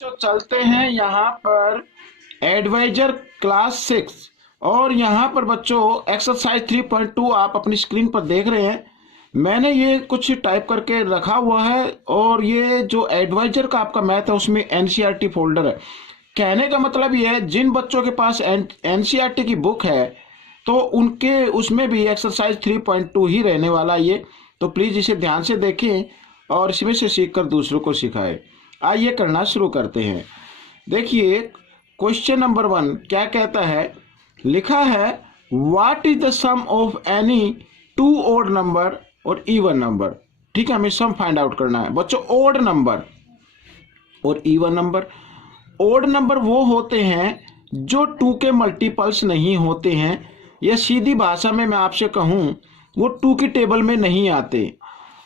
तो चलते हैं यहाँ पर एडवाइजर क्लास 6 और यहाँ पर बच्चों एक्सरसाइज 3.2 आप अपनी स्क्रीन पर देख रहे हैं। मैंने ये कुछ टाइप करके रखा हुआ है और ये जो एडवाइजर का आपका मैथ है उसमें एनसीईआरटी फोल्डर है। कहने का मतलब ये है जिन बच्चों के पास एनसीईआरटी की बुक है तो उनके उसमें भी एक्सरसाइज 3.2 ही रहने वाला ये। तो प्लीज़ इसे ध्यान से देखें और इसमें से सीखकर दूसरों को सिखाएं। आइए करना शुरू करते हैं। देखिए क्वेश्चन नंबर 1 क्या कहता है, लिखा है what is the sum of any two odd number और इवन नंबर। ठीक है, हमें सम फाइंड आउट करना है बच्चों। ओड नंबर और इवन नंबर, ओड नंबर वो होते हैं जो 2 के मल्टीपल्स नहीं होते हैं, या सीधी भाषा में मैं आपसे कहूँ वो 2 की टेबल में नहीं आते।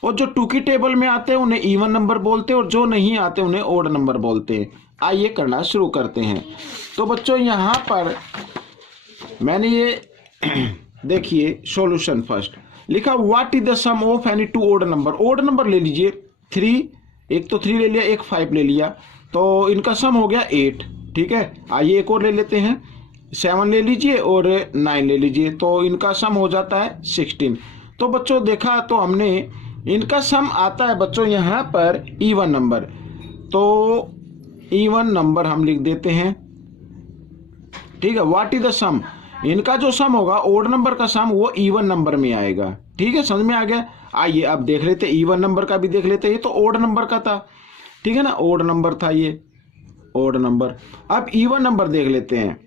और जो 2 की टेबल में आते हैं उन्हें इवन नंबर बोलते हैं और जो नहीं आते उन्हें ओड नंबर बोलते हैं। आइए करना शुरू करते हैं। तो बच्चों यहाँ पर मैंने ये देखिए सॉल्यूशन फर्स्ट लिखा what is the sum of any two odd number. Odd number ले लीजिए 3, एक तो 3 ले लिया, एक 5 ले लिया, तो इनका सम हो गया 8। ठीक है, आइए एक और ले लेते हैं, 7 ले लीजिए और 9 ले लीजिए, तो इनका सम हो जाता है 16। तो बच्चों देखा तो हमने इनका सम आता है बच्चों यहाँ पर इवन नंबर, तो इवन नंबर हम लिख देते हैं। ठीक है, व्हाट इज द सम, इनका जो सम होगा ओड नंबर का सम वो इवन नंबर में आएगा। ठीक है, समझ में आ गया। आइए अब देख लेते इवन नंबर का भी देख लेते हैं। ये तो ओड नंबर का था, ठीक है ना, ओड नंबर था ये, ओड नंबर। अब इवन नंबर देख लेते हैं।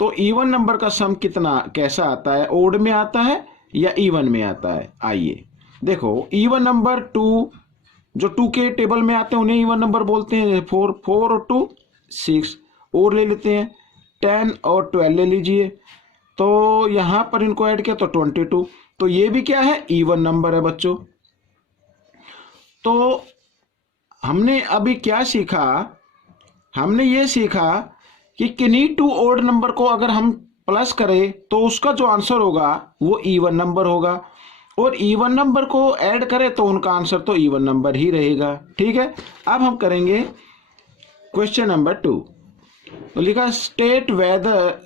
तो इवन नंबर का सम कितना कैसा आता है, ओड में आता है या इवन में आता है। आइए देखो इवन नंबर 2, जो 2 के टेबल में आते हैं उन्हें इवन नंबर बोलते हैं। 4 और 2 6, और ले लेते हैं 10 और 12 ले लीजिए, तो यहाँ पर इनको ऐड किया तो 22, तो ये भी क्या है, इवन नंबर है बच्चों। तो हमने अभी क्या सीखा, हमने ये सीखा कि किन्हीं 2 ओड नंबर को अगर हम प्लस करें तो उसका जो आंसर होगा वो इवन नंबर होगा, और इवन नंबर को ऐड करें तो उनका आंसर तो इवन नंबर ही रहेगा। ठीक है, अब हम करेंगे क्वेश्चन नंबर 2। तो लिखा state whether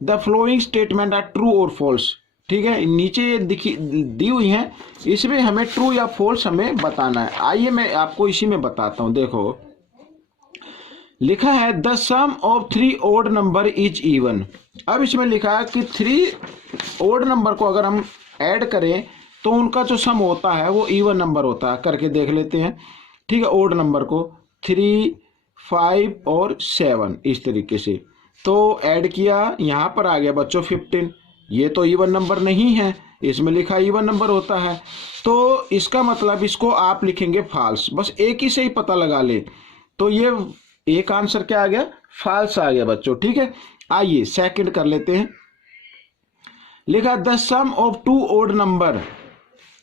the following statement are true और फॉल्स। ठीक है, नीचे दी हुई हैं, इसमें हमें ट्रू या फॉल्स हमें बताना है। आइए मैं आपको इसी में बताता हूं। देखो लिखा है the sum of 3 odd number is even. अब इसमें लिखा है कि 3 ओड नंबर को अगर हम ऐड करें तो उनका जो सम होता है वो इवन नंबर होता है। करके देख लेते हैं। ठीक है, ओड नंबर को 3, 5 और 7 इस तरीके से, तो ऐड किया, यहाँ पर आ गया बच्चों 15। ये तो इवन नंबर नहीं है, इसमें लिखा इवन नंबर होता है, तो इसका मतलब इसको आप लिखेंगे फॉल्स। बस एक ही से ही पता लगा ले, तो ये एक आंसर क्या आ गया, फॉल्स आ गया बच्चों। ठीक है, आइए सेकंड कर लेते हैं। लिखा the sum of 2 odd number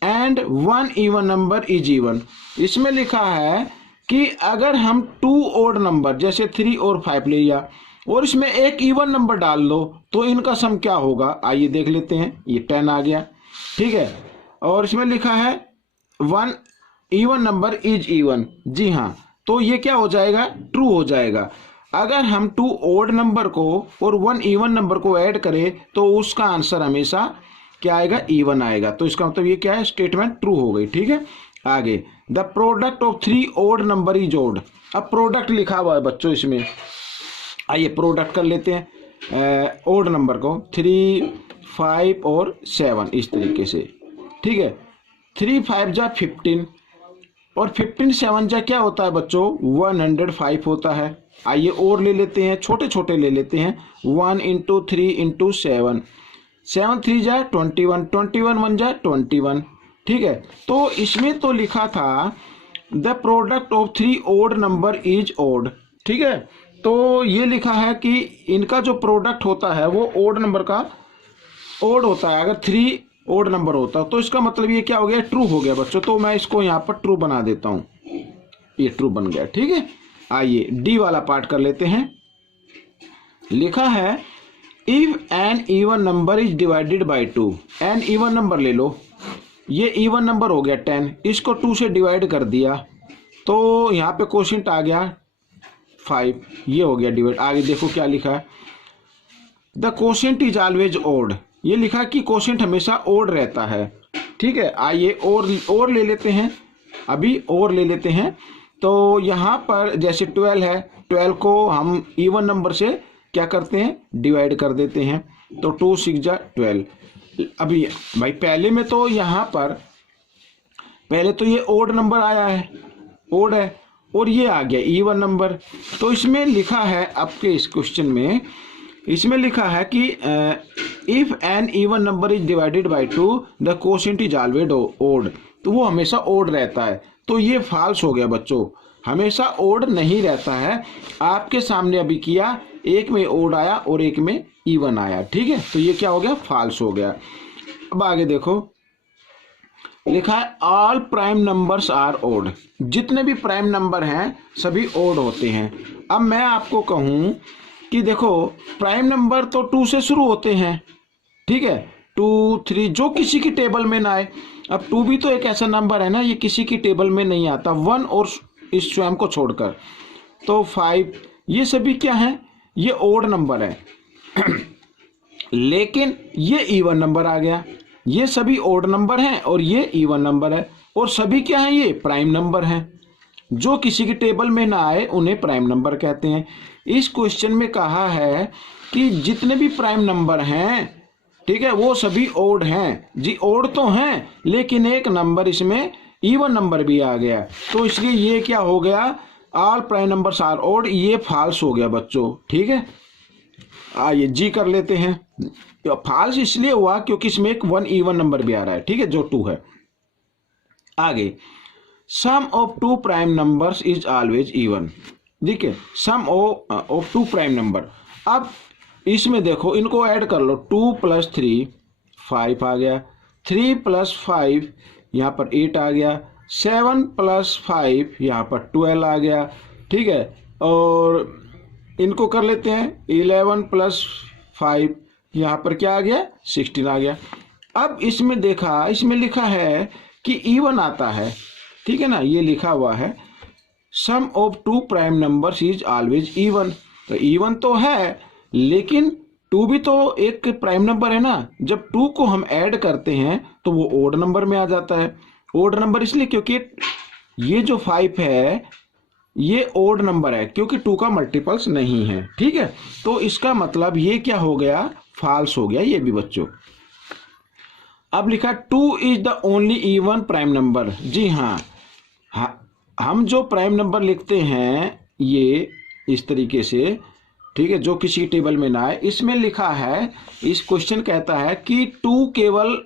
and 1 even number is even. इसमें लिखा है कि अगर हम 2 ओड नंबर जैसे 3 और 5 ले लिया और इसमें एक इवन नंबर डाल लो तो इनका सम क्या होगा। आइए देख लेते हैं, ये 10 आ गया। ठीक है, और इसमें लिखा है 1 इवन नंबर इज इवन। जी हाँ, तो ये क्या हो जाएगा, ट्रू हो जाएगा। अगर हम 2 ओड नंबर को और 1 इवन नंबर को ऐड करें तो उसका आंसर हमेशा क्या आएगा, इवन आएगा। तो इसका मतलब ये क्या है, स्टेटमेंट ट्रू हो गई। ठीक है, आगे the product of 3 odd number is odd. अब प्रोडक्ट लिखा हुआ है बच्चों इसमें, आइए प्रोडक्ट कर लेते हैं ओड नंबर को, 3, 5 और 7 इस तरीके से। ठीक है, 3 5 जा 15 और 15 7 जा क्या होता है बच्चों, 105 होता है। आइए और ले लेते हैं, छोटे छोटे ले लेते हैं, 1 × 3 × 7, 7 3 जा 21, 21 1 जा 21। ठीक है, तो इसमें तो लिखा था the product of 3 odd number is odd. ठीक है, तो ये लिखा है कि इनका जो प्रोडक्ट होता है वो ओड नंबर का ओड होता है। अगर 3 ओड नंबर होता तो इसका मतलब ये क्या हो गया, ट्रू हो गया बच्चों। तो मैं इसको यहाँ पर ट्रू बना देता हूँ, ये ट्रू बन गया। ठीक है, आइए डी वाला पार्ट कर लेते हैं। लिखा है if an even number is divided by 2। An even number ले लो, ये इवन नंबर हो गया 10, इसको 2 से डिवाइड कर दिया तो यहाँ पे क्वोशिएंट आ गया 5, ये हो गया डिवाइड। आगे देखो क्या लिखा है, the quotient is always odd, ये लिखा कि कोशेंट हमेशा ओड रहता है। ठीक है, आइए और ले लेते हैं, अभी और ले लेते हैं। तो यहाँ पर जैसे 12 है, 12 को हम इवन नंबर से क्या करते हैं, डिवाइड कर देते हैं। तो 2 6 जा 12। अभी भाई पहले में तो यहाँ पर पहले तो ये ओड नंबर आया है, ओड है, और ये आ गया इवन नंबर। तो इसमें लिखा है आपके इस क्वेश्चन में, इसमें लिखा है कि if an even number is divided by 2 the quotient is always odd, तो वो हमेशा ओड रहता है। तो ये फॉल्स हो गया बच्चों, हमेशा ओड नहीं रहता है। आपके सामने अभी किया, एक में ओड आया और एक में इवन आया। ठीक है, तो ये क्या हो गया, फॉल्स हो गया। अब आगे देखो, लिखा है all prime numbers are odd, जितने भी प्राइम नंबर हैं सभी ओड होते हैं। अब मैं आपको कहूँ कि देखो प्राइम नंबर तो 2 से शुरू होते हैं, ठीक है, 2 3 जो किसी की टेबल में ना आए। अब 2 भी तो एक ऐसा नंबर है ना, ये किसी की टेबल में नहीं आता, 1 और इस स्वयं को छोड़कर। तो 5 ये सभी क्या है, ये ओड नंबर है लेकिन ये इवन नंबर आ गया, ये सभी ओड नंबर हैं और ये इवन नंबर है, और सभी क्या है, ये प्राइम नंबर हैं। जो किसी की टेबल में ना आए उन्हें प्राइम नंबर कहते हैं। इस क्वेश्चन में कहा है कि जितने भी प्राइम नंबर हैं, ठीक है, वो सभी ओड हैं जी, ओड तो हैं लेकिन एक नंबर इसमें इवन नंबर भी आ गया। तो इसलिए ये क्या हो गया, all prime numbers are odd, ये फॉल्स हो गया बच्चों। ठीक है, आइए जी कर लेते हैं। फॉल्स इसलिए हुआ क्योंकि इसमें एक 1 इवन नंबर भी आ रहा है, ठीक है, जो 2 है। आगे, sum of 2 prime numbers is always even, ठीक है, सम ऑफ 2 प्राइम नंबर। अब इसमें देखो, इनको ऐड कर लो, 2 + 3 5 आ गया, 3 + 5 यहाँ पर 8 आ गया, 7 + 5 यहाँ पर 12 आ गया। ठीक है, और इनको कर लेते हैं 11 + 5 यहाँ पर क्या आ गया, 16 आ गया। अब इसमें देखा, इसमें लिखा है कि इवन आता है, ठीक है ना, ये लिखा हुआ है sum of 2 prime numbers is always even. तो इवन तो है लेकिन 2 भी तो एक प्राइम नंबर है ना, जब 2 को हम ऐड करते हैं तो वो ओड नंबर में आ जाता है। ओड नंबर इसलिए क्योंकि ये जो 5 है ये ओड नंबर है, क्योंकि 2 का मल्टीपल्स नहीं है। ठीक है, तो इसका मतलब ये क्या हो गया, फॉल्स हो गया ये भी बच्चों। अब लिखा 2 is the only even prime number. जी हाँ, हम जो प्राइम नंबर लिखते हैं ये इस तरीके से, ठीक है, जो किसी टेबल में ना आए, इसमें लिखा है, इस क्वेश्चन कहता है कि 2 केवल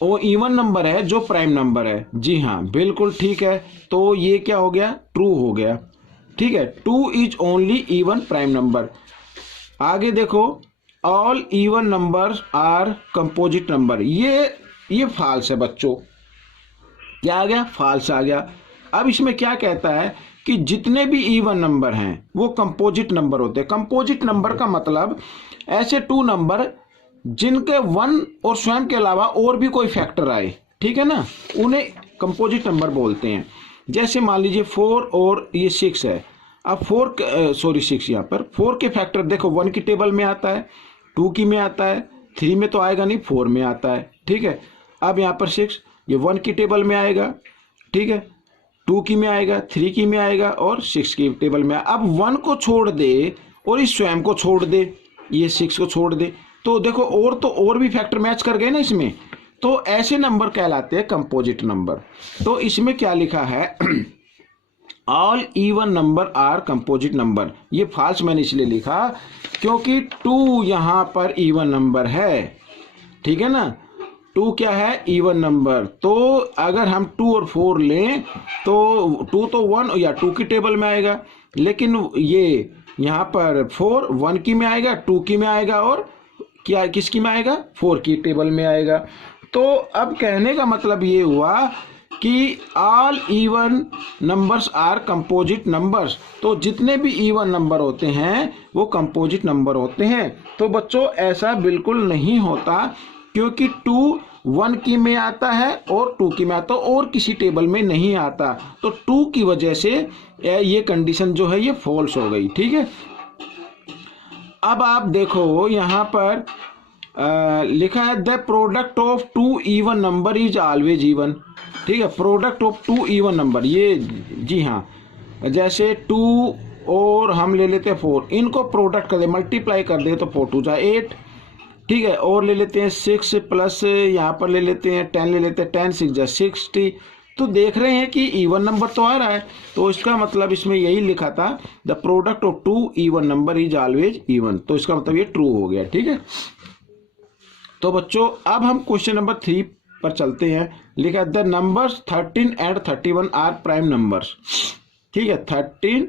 वो इवन नंबर है जो प्राइम नंबर है। जी हाँ, बिल्कुल ठीक है, तो ये क्या हो गया, ट्रू हो गया। ठीक है, 2 is only even prime number. आगे देखो, all even numbers are composite number, ये फॉल्स है बच्चों। क्या आ गया, फॉल्स आ गया। अब इसमें क्या कहता है कि जितने भी इवन नंबर हैं वो कंपोजिट नंबर होते हैं। कंपोजिट नंबर का मतलब ऐसे 2 नंबर जिनके 1 और स्वयं के अलावा और भी कोई फैक्टर आए, ठीक है ना, उन्हें कंपोजिट नंबर बोलते हैं। जैसे मान लीजिए 4 और ये 6 है। अब 6 यहाँ पर 4 के फैक्टर देखो, 1 की टेबल में आता है, 2 की में आता है, 3 में तो आएगा नहीं, 4 में आता है। ठीक है, अब यहाँ पर 6 ये 1 की टेबल में आएगा, ठीक है, 2 की में आएगा, 3 की में आएगा और 6 की टेबल में। अब 1 को छोड़ दे और इस स्वयं को छोड़ दे, ये 6 को छोड़ दे, तो देखो और भी फैक्टर मैच कर गए ना इसमें, तो ऐसे नंबर कहलाते हैं कंपोजिट नंबर। तो इसमें क्या लिखा है, all even number are composite number. ये फॉल्स मैंने इसलिए लिखा क्योंकि 2 यहाँ पर इवन नंबर है, ठीक है ना, 2 क्या है, इवन नंबर। तो अगर हम 2 और 4 लें तो 2 तो 1 या 2 की टेबल में आएगा, लेकिन ये यहाँ पर 4 1 की में आएगा, 2 की में आएगा और क्या किसकी में आएगा, 4 की टेबल में आएगा। तो अब कहने का मतलब ये हुआ कि all even numbers are composite numbers. तो जितने भी इवन नंबर होते हैं वो कंपोजिट नंबर होते हैं। तो बच्चों ऐसा बिल्कुल नहीं होता, क्योंकि 2 1 की में आता है और 2 की में आता है और किसी टेबल में नहीं आता, तो 2 की वजह से ये कंडीशन जो है ये फॉल्स हो गई। ठीक है, अब आप देखो यहाँ पर लिखा है the product of 2 even number is always even. ठीक है, प्रोडक्ट ऑफ 2 इवन नंबर, ये जी हाँ, जैसे 2 और हम ले लेते हैं 4, इनको प्रोडक्ट कर दे, मल्टीप्लाई कर दे तो 4 2 जा 8। ठीक है, और ले लेते हैं 6 प्लस यहाँ पर ले लेते हैं 10, ले लेते हैं 10 6 जा 60। तो देख रहे हैं कि इवन नंबर तो आ रहा है, तो इसका मतलब इसमें यही लिखा था the product of 2 even number is always even, तो इसका मतलब ये ट्रू हो गया। ठीक है, तो बच्चों अब हम क्वेश्चन नंबर 3 पर चलते हैं। लिखा the numbers 13 and 31 are prime numbers. ठीक है, 13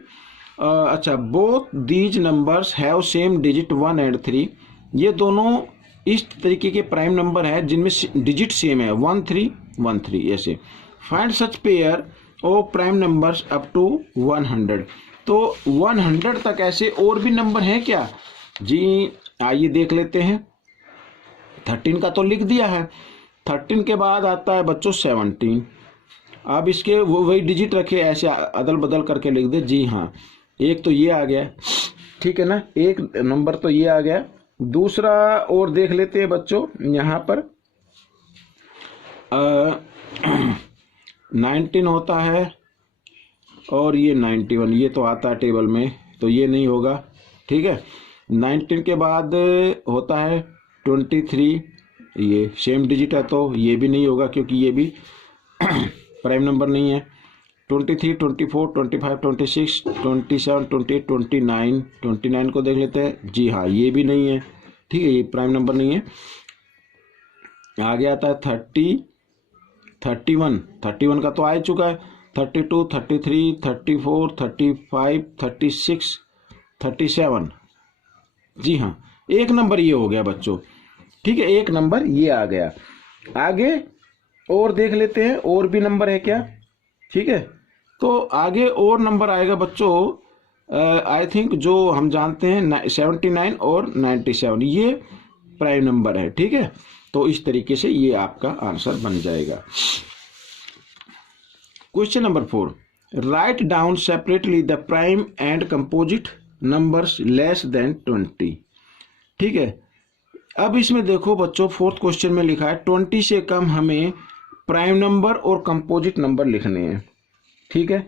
अच्छा, both these numbers have same digit 1 and 3। ये दोनों इस तरीके के प्राइम नंबर है जिनमें डिजिट सेम है 1 3 1 3 ऐसे। Find such pair of prime numbers up to 100। तो 100 तक ऐसे और भी नंबर हैं क्या जी, आइए देख लेते हैं। 13 का तो लिख दिया है, 13 के बाद आता है बच्चों 17। अब इसके वो वही डिजिट रखे, ऐसे अदल बदल करके लिख दे। जी हाँ, एक तो ये आ गया, ठीक है ना, एक नंबर तो ये आ गया। दूसरा और देख लेते हैं बच्चों, यहाँ पर 19 होता है और ये 91, ये तो आता है टेबल में, तो ये नहीं होगा। ठीक है, 19 के बाद होता है 23, ये सेम डिजिट है तो ये भी नहीं होगा क्योंकि ये भी प्राइम नंबर नहीं है। 23 24 25 26 27 28 29, 29 को देख लेते हैं। जी हाँ, ये भी नहीं है। ठीक है, ये प्राइम नंबर नहीं है। आगे आता है 30 31, 31 का तो आ चुका है। 32 33 34 35 36 37। जी हाँ, एक नंबर ये हो गया बच्चों। ठीक है, एक नंबर ये आ गया। आगे और देख लेते हैं, और भी नंबर है क्या। ठीक है, तो आगे और नंबर आएगा बच्चों, आई थिंक जो हम जानते हैं 79 और 97, ये प्राइम नंबर है। ठीक है, तो इस तरीके से ये आपका आंसर बन जाएगा। Question number 4, write down separately the prime and composite numbers less than 20। ठीक है, अब इसमें देखो बच्चों, 4th क्वेश्चन में लिखा है 20 से कम हमें प्राइम नंबर और कंपोजिट नंबर लिखने हैं। ठीक है,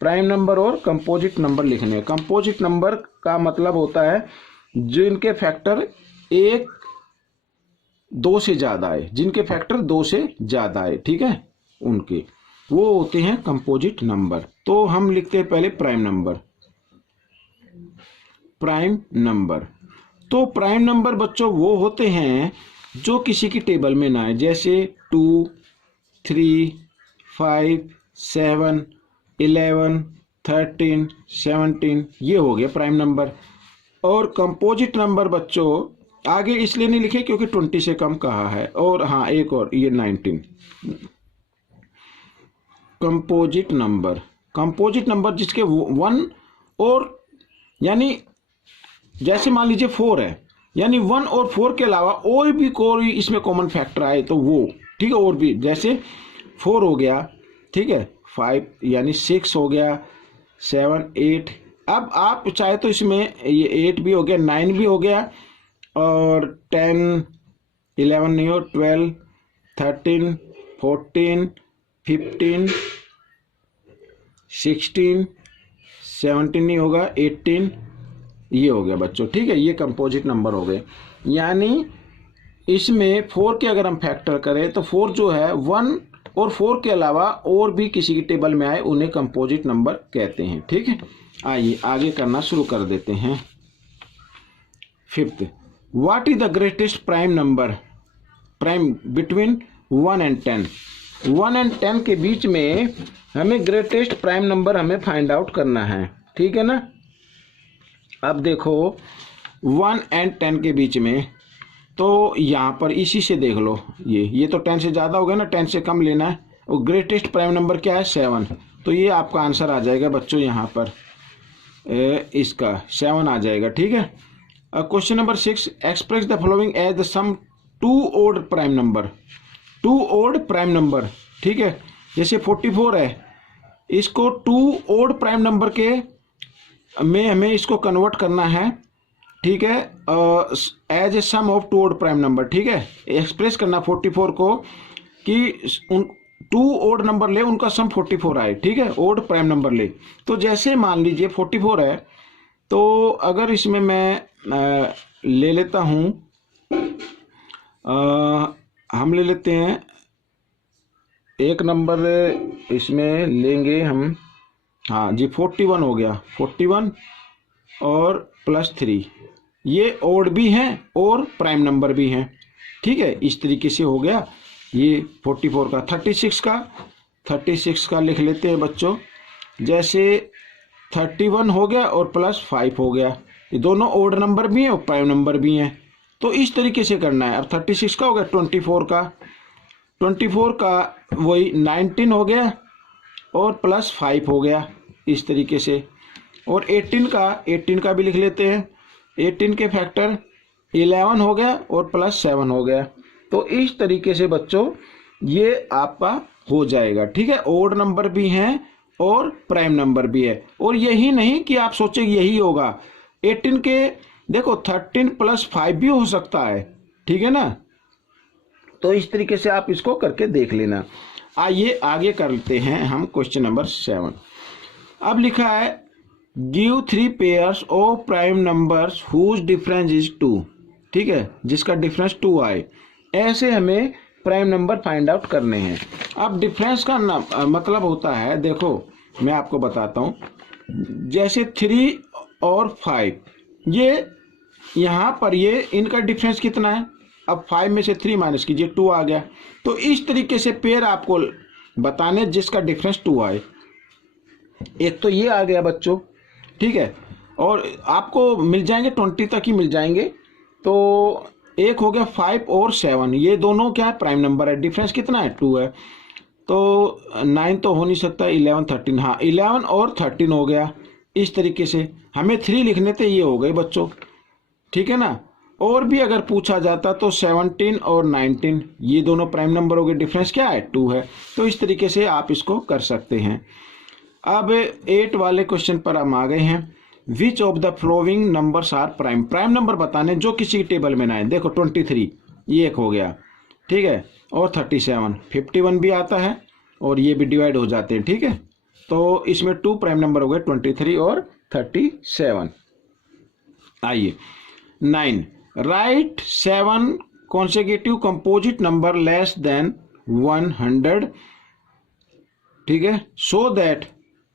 प्राइम नंबर और कंपोजिट नंबर लिखने हैं। कंपोजिट नंबर का मतलब होता है जिनके फैक्टर 1 2 से ज़्यादा है, जिनके फैक्टर 2 से ज़्यादा है। ठीक है, उनके वो होते हैं कंपोजिट नंबर। तो हम लिखते हैं पहले प्राइम नंबर। प्राइम नंबर, तो प्राइम नंबर बच्चों वो होते हैं जो किसी की टेबल में ना है, जैसे 2 3 5 7 11 13 17, ये हो गया प्राइम नंबर। और कंपोजिट नंबर बच्चों आगे इसलिए नहीं लिखे क्योंकि 20 से कम कहा है। और हाँ, एक और ये 19। कंपोजिट नंबर, कंपोजिट नंबर जिसके 1 और, यानी जैसे मान लीजिए 4 है, यानी 1 और 4 के अलावा और भी कोई इसमें कॉमन फैक्टर आए तो वो। ठीक है, और भी जैसे 4 हो गया, ठीक है, 5 यानी 6 हो गया, 7 8। अब आप चाहे तो इसमें ये 8 भी हो गया, 9 भी हो गया, और 10 11 नहीं हो, 12 13 14 15 16 17 नहीं होगा, 18, ये हो गया बच्चों। ठीक है, ये कंपोजिट नंबर हो गए। यानी इसमें 4 के अगर हम फैक्टर करें तो 4 जो है 1 और 4 के अलावा और भी किसी की टेबल में आए उन्हें कंपोजिट नंबर कहते हैं। ठीक है, आइए आगे करना शुरू कर देते हैं। 5th, what is the greatest prime number, prime between 1 and 10। 1 and 10 के बीच में हमें ग्रेटेस्ट प्राइम नंबर हमें फाइंड आउट करना है। ठीक है ना, अब देखो 1 एंड 10 के बीच में, तो यहाँ पर इसी से देख लो, ये तो 10 से ज़्यादा हो गया ना, 10 से कम लेना है। और ग्रेटेस्ट प्राइम नंबर क्या है, 7, तो ये आपका आंसर आ जाएगा बच्चों, यहाँ पर इसका 7 आ जाएगा। ठीक है, question number 6, express the following as the sum 2 odd prime number. Two odd prime number, ठीक है। जैसे 44 है, इसको टू ओड प्राइम नंबर के में हमें इसको कन्वर्ट करना है, ठीक है, as a sum of two odd prime number, ठीक है। एक्सप्रेस करना 44 को कि उन टू ओड नंबर ले, उनका सम 44 आए, ठीक है, ओड प्राइम नंबर ले। तो जैसे मान लीजिए 44 है, तो अगर इसमें मैं ले लेता हूँ, हम ले लेते हैं एक नंबर इसमें लेंगे हम, हाँ जी 41 हो गया, 41 और +3, ये ओड भी हैं और प्राइम नंबर भी हैं, ठीक है। इस तरीके से हो गया ये 44 का। 36 का लिख लेते हैं बच्चों। जैसे 31 हो गया और +5 हो गया, ये दोनों ओड नंबर भी हैं और प्राइम नंबर भी हैं। तो इस तरीके से करना है। अब 36 का हो गया, 24 का वही 19 हो गया और +5 हो गया, इस तरीके से। और 18 का भी लिख लेते हैं। 18 के फैक्टर 11 हो गया और +7 हो गया। तो इस तरीके से बच्चों ये आपका हो जाएगा, ठीक है। ओड नंबर भी हैं और प्राइम नंबर भी है। और यही नहीं कि आप सोचे यही होगा, 18 के देखो 13 + 5 भी हो सकता है, ठीक है ना। तो इस तरीके से आप इसको करके देख लेना। आइए आगे करते हैं हम क्वेश्चन नंबर 7। अब लिखा है give 3 pairs of prime numbers whose difference is 2, ठीक है, जिसका डिफरेंस 2 आए। ऐसे हमें प्राइम नंबर फाइंड आउट करने हैं। अब डिफरेंस का मतलब होता है, देखो मैं आपको बताता हूँ। जैसे 3 और 5, ये यहाँ पर ये इनका डिफरेंस कितना है। अब 5 में से 3 माइनस कीजिए, 2 आ गया। तो इस तरीके से पेयर आपको बताने जिसका डिफरेंस 2 आए। एक तो ये आ गया बच्चों, ठीक है। और आपको मिल जाएंगे 20 तक ही मिल जाएंगे। तो एक हो गया 5 और 7, ये दोनों क्या है, प्राइम नंबर है। डिफरेंस कितना है, 2 है। तो 9 तो हो नहीं सकता, 11 13, हाँ 11 और 13 हो गया। इस तरीके से हमें 3 लिखने थे, ये हो गए बच्चों, ठीक है ना। और भी अगर पूछा जाता तो 17 और 19, ये दोनों प्राइम नंबर हो गए। डिफरेंस क्या है, 2 है। तो इस तरीके से आप इसको कर सकते हैं। अब 8 वाले क्वेश्चन पर हम आ गए हैं। Which of the following numbers are prime. Prime number बताने जो किसी टेबल में ना है। देखो 23 ये एक हो गया, ठीक है, और 37, 51 भी आता है और ये भी डिवाइड हो जाते हैं, ठीक है। तो इसमें 2 प्राइम नंबर हो गए, 23 और 37। आइए 9, right 7 consecutive composite number less than 100, ठीक है, so that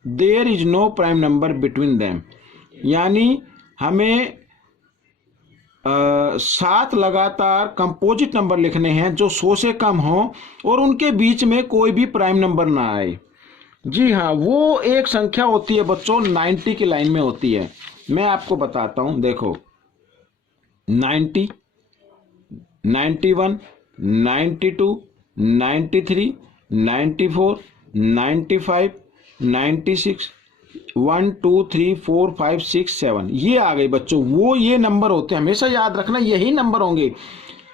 there is no prime number between them. यानी हमें 7 लगातार कंपोजिट नंबर लिखने हैं जो 100 से कम हो और उनके बीच में कोई भी प्राइम नंबर ना आए। जी हाँ, वो एक संख्या होती है बच्चों, 90 की लाइन में होती है। मैं आपको बताता हूं, देखो 90, 91, 92, 93, 94, 95, 96, 1 2 3 4 5 6 7, ये आ गए बच्चों। वो ये नंबर होते हैं, हमेशा याद रखना यही नंबर होंगे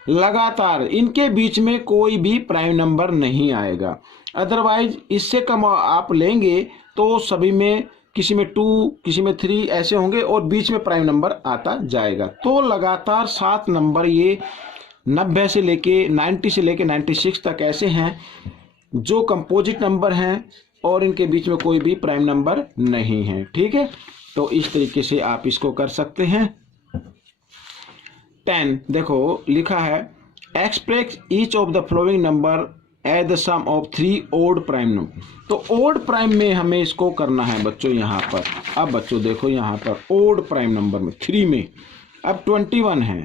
लगातार, इनके बीच में कोई भी प्राइम नंबर नहीं आएगा। अदरवाइज इससे कम आप लेंगे तो सभी में किसी में 2 किसी में 3 ऐसे होंगे और बीच में प्राइम नंबर आता जाएगा। तो लगातार 7 नंबर ये 90 से लेके 90 से लेके 96 तक ऐसे हैं जो कंपोजिट नंबर हैं और इनके बीच में कोई भी प्राइम नंबर नहीं है, ठीक है। तो इस तरीके से आप इसको कर सकते हैं। 10 देखो लिखा है express each of the following number as the sum of 3 odd prime number. तो ओड प्राइम में हमें इसको करना है बच्चों यहाँ पर। अब बच्चों देखो यहाँ पर ओड प्राइम नंबर में 3 में अब 21 है।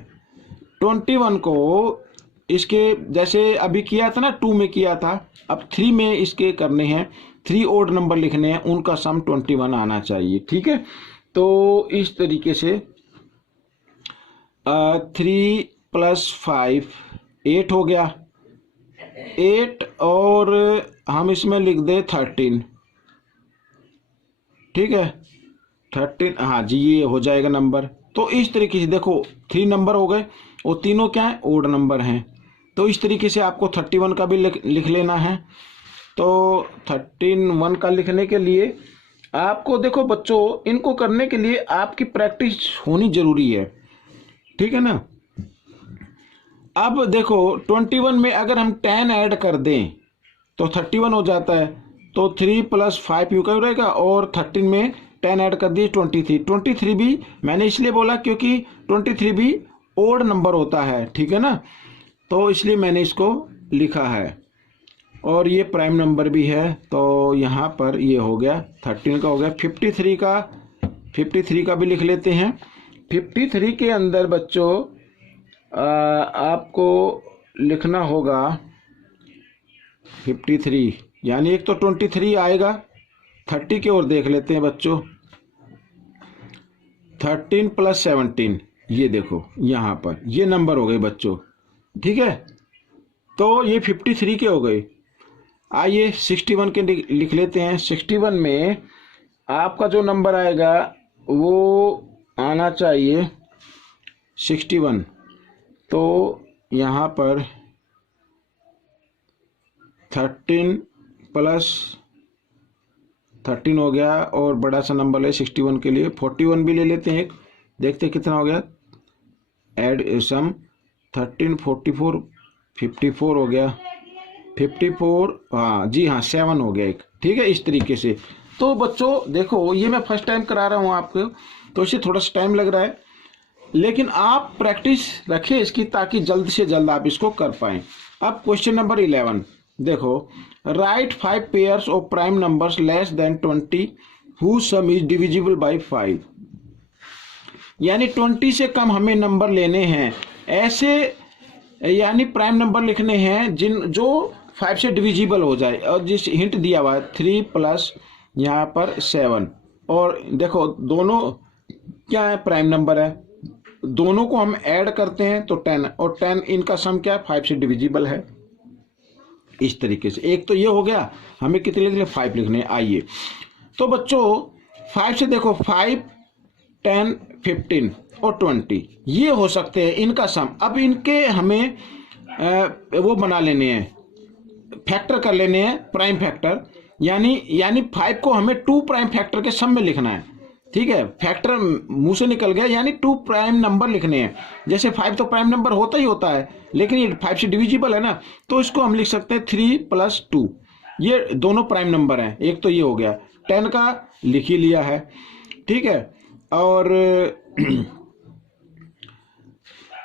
21 को इसके जैसे अभी किया था ना, 2 में किया था, अब 3 में इसके करने हैं। 3 ओड नंबर लिखने हैं, उनका सम 21 आना चाहिए, ठीक है। तो इस तरीके से 3 + 5 8 हो गया, 8 और हम इसमें लिख दे 13, ठीक है 13, हाँ जी ये हो जाएगा नंबर। तो इस तरीके से देखो 3 नंबर हो गए और तीनों क्या है, ओड नंबर हैं। तो इस तरीके से आपको 31 का भी लिख लेना है। तो 13 का लिखने के लिए आपको देखो बच्चों, इनको करने के लिए आपकी प्रैक्टिस होनी जरूरी है, ठीक है ना। अब देखो 21 में अगर हम 10 ऐड कर दें तो 31 हो जाता है, तो 3 + 5 यूं का रहेगा, और 13 में 10 ऐड कर दिए 23 भी मैंने इसलिए बोला क्योंकि 23 भी ओड नंबर होता है, ठीक है ना, तो इसलिए मैंने इसको लिखा है। और ये प्राइम नंबर भी है, तो यहाँ पर ये हो गया 13 का हो गया। 53 का भी लिख लेते हैं। 53 के अंदर बच्चों आपको लिखना होगा 53, यानी एक तो 23 आएगा। 30 की ओर देख लेते हैं बच्चों। 13 + 17, ये देखो यहाँ पर ये नंबर हो गए बच्चों, ठीक है। तो ये 53 के हो गए। आइए 61 के लिख लेते हैं। 61 में आपका जो नंबर आएगा वो आना चाहिए 61, तो यहाँ पर 13 + 13 हो गया, और बड़ा सा नंबर है 61 के लिए। 41 भी ले लेते हैं एक, देखते हैं कितना हो गया। ऐड सम 13 44 54 हो गया। 54, हाँ जी हाँ 7 हो गया एक, ठीक है। इस तरीके से तो बच्चों देखो, ये मैं फर्स्ट टाइम करा रहा हूँ आपको, तो इसे थोड़ा सा टाइम लग रहा है, लेकिन आप प्रैक्टिस रखें इसकी, ताकि जल्द से जल्द आप इसको कर पाएं। अब क्वेश्चन नंबर 11 देखो, right 5 pairs of prime numbers less than 20 whose sum is divisible by 5। यानी 20 से कम हमें नंबर लेने हैं ऐसे, यानी प्राइम नंबर लिखने हैं जो 5 से डिविजिबल हो जाए। और जिस हिंट दिया हुआ है 3 + यहाँ पर 7, और देखो दोनों क्या है, प्राइम नंबर है, दोनों को हम ऐड करते हैं तो 10, और 10 इनका सम क्या है, 5 से डिविजिबल है। इस तरीके से एक तो ये हो गया, हमें कितने लिखने, 5 लिखने। आइए तो बच्चों 5 से देखो 5, 10, 15 और 20 ये हो सकते हैं इनका सम। अब इनके हमें वो बना लेने हैं, फैक्टर कर लेने हैं, प्राइम फैक्टर, यानी 5 को हमें 2 प्राइम फैक्टर के सम में लिखना है, ठीक है। फैक्टर मुंह से निकल गया, यानी 2 प्राइम नंबर लिखने हैं। जैसे 5 तो प्राइम नंबर होता ही होता है, लेकिन ये 5 से डिविजिबल है ना, तो इसको हम लिख सकते हैं 3 + 2, ये दोनों प्राइम नंबर हैं। एक तो ये हो गया, 10 का लिख ही लिया है, ठीक है। और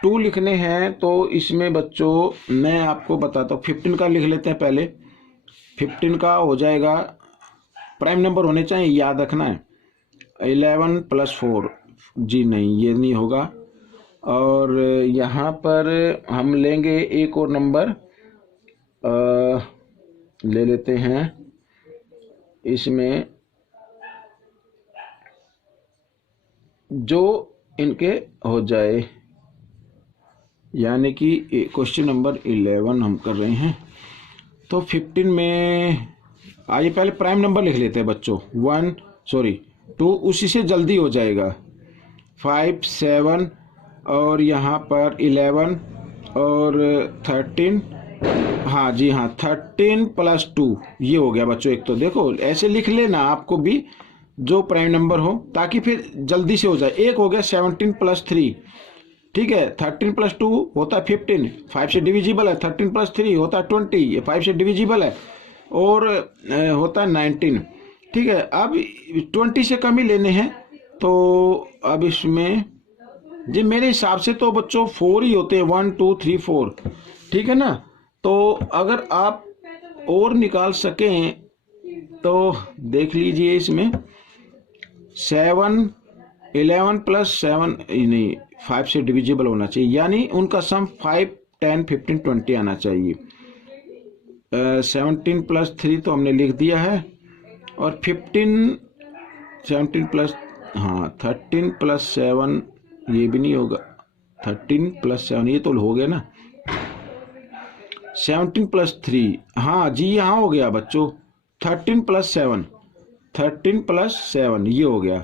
2 लिखने हैं, तो इसमें बच्चों मैं आपको बताता हूँ। 15 का लिख लेते हैं पहले। 15 का हो जाएगा, प्राइम नंबर होने चाहिए, याद रखना है। 11 + 4, जी नहीं ये नहीं होगा। और यहाँ पर हम लेंगे एक और नंबर ले लेते हैं, इसमें जो इनके हो जाए, यानी कि क्वेश्चन नंबर 11 हम कर रहे हैं। तो 15 में आइए पहले प्राइम नंबर लिख लेते हैं बच्चों। 2, उसी से जल्दी हो जाएगा। 5, 7 और यहाँ पर 11 और 13, हाँ जी हाँ 13 + 2 ये हो गया बच्चों। एक तो देखो ऐसे लिख लेना आपको भी, जो प्राइम नंबर हो, ताकि फिर जल्दी से हो जाए। एक हो गया 17 + 3, ठीक है। 13 + 2 होता है 15, 5 से डिविजिबल है। 13 + 3 होता है 20, ये 5 से डिविजिबल है, और होता है 19, ठीक है। अब 20 से कम ही लेने हैं, तो अब इसमें जी मेरे हिसाब से तो बच्चों 4 ही होते हैं, 1 2 3 4, ठीक है ना। तो अगर आप और निकाल सकें तो देख लीजिए, इसमें 7, 11 + 7 नहीं, 5 से डिविजिबल होना चाहिए, यानी उनका सम 5, 10, 15, 20 आना चाहिए। 17 + 3 तो हमने लिख दिया है, और 17 + हाँ 13 + 7 ये भी नहीं होगा। 13 + 7 ये तो हो गया ना। 17 + 3, हाँ जी यहाँ हो गया बच्चों। 13 + 7, 13 + 7 ये हो गया,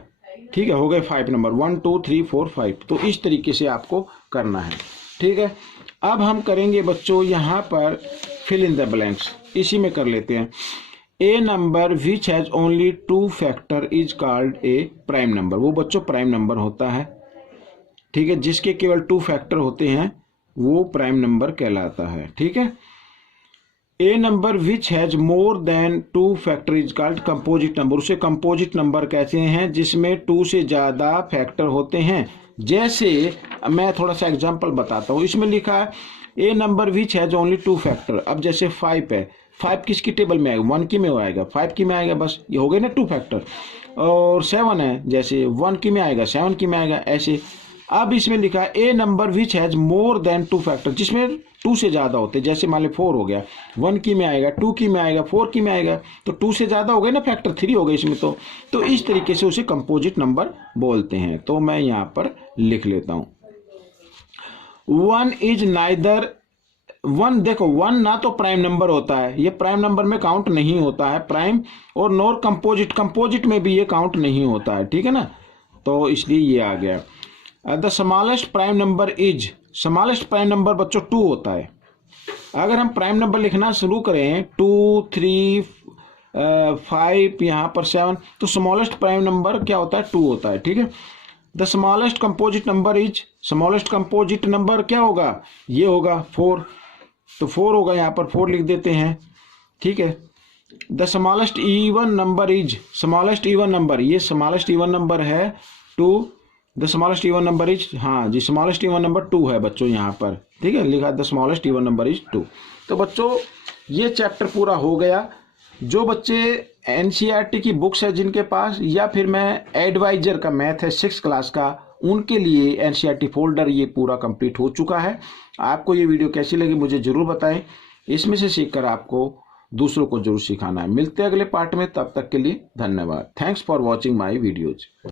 ठीक है। हो गए 5 नंबर, 1 2 3 4 5। तो इस तरीके से आपको करना है, ठीक है। अब हम करेंगे बच्चों यहाँ पर फिल इन द ब्लैंक्स, इसी में कर लेते हैं। A number which has only 2 factor is called a prime number. वो बच्चों प्राइम नंबर होता है, ठीक है, जिसके केवल 2 फैक्टर होते हैं वो प्राइम नंबर कहलाता है, ठीक है। A number which has more than 2 factor is called composite number. उसे कंपोजिट नंबर कहते हैं जिसमें 2 से ज़्यादा फैक्टर होते हैं। जैसे मैं थोड़ा सा एग्जांपल बताता हूँ, इसमें लिखा है a number which has only 2 factor. अब जैसे 5 है, 5 किसकी टेबल में आएगा, 1 की में आएगा, 5 की में आएगा, बस ये हो गए ना 2 फैक्टर। और 7 है, जैसे 1 की में आएगा, 7 की में आएगा, ऐसे। अब इसमें लिखा है a number which has more than 2 factor, जिसमें 2 से ज़्यादा होते हैं। जैसे मान लो 4 हो गया, 1 की में आएगा, 2 की में आएगा, 4 की में आएगा, तो 2 से ज़्यादा हो गए ना फैक्टर, 3 हो गए इसमें। तो इस तरीके से उसे कंपोजिट नंबर बोलते हैं। तो मैं यहाँ पर लिख लेता हूँ 1 इज नाइदर 1। देखो 1 ना तो प्राइम नंबर होता है, ये प्राइम नंबर में काउंट नहीं होता है प्राइम, और नॉर कंपोजिट, कंपोजिट में भी ये काउंट नहीं होता है, ठीक है ना। तो इसलिए ये आ गया। The smallest prime number is, smallest prime number बच्चों 2 होता है। अगर हम प्राइम नंबर लिखना शुरू करें 2, 3, 5, यहाँ पर 7, तो स्मॉलेस्ट प्राइम नंबर क्या होता है, 2 होता है, ठीक है। The smallest composite number is, smallest composite number क्या होगा, ये होगा 4, तो 4 होगा, यहाँ पर 4 लिख देते हैं, ठीक है। The smallest even number is, smallest even number, ये स्मॉलेस्ट इवन नंबर है 2। The smallest even number is, हाँ जी, स्मॉलेस्ट इवन नंबर 2 है बच्चों यहाँ पर, ठीक है, लिखा the smallest even number is 2। तो बच्चों ये चैप्टर पूरा हो गया। जो बच्चे एनसीईआरटी की बुक्स है जिनके पास, या फिर मैं एडवाइजर का मैथ है 6th क्लास का, उनके लिए एनसीईआरटी फोल्डर ये पूरा कंप्लीट हो चुका है। आपको ये वीडियो कैसी लगी मुझे जरूर बताएं, इसमें से सीखकर आपको दूसरों को जरूर सिखाना है। मिलते हैं अगले पार्ट में, तब तक के लिए धन्यवाद। Thanks for watching my videos.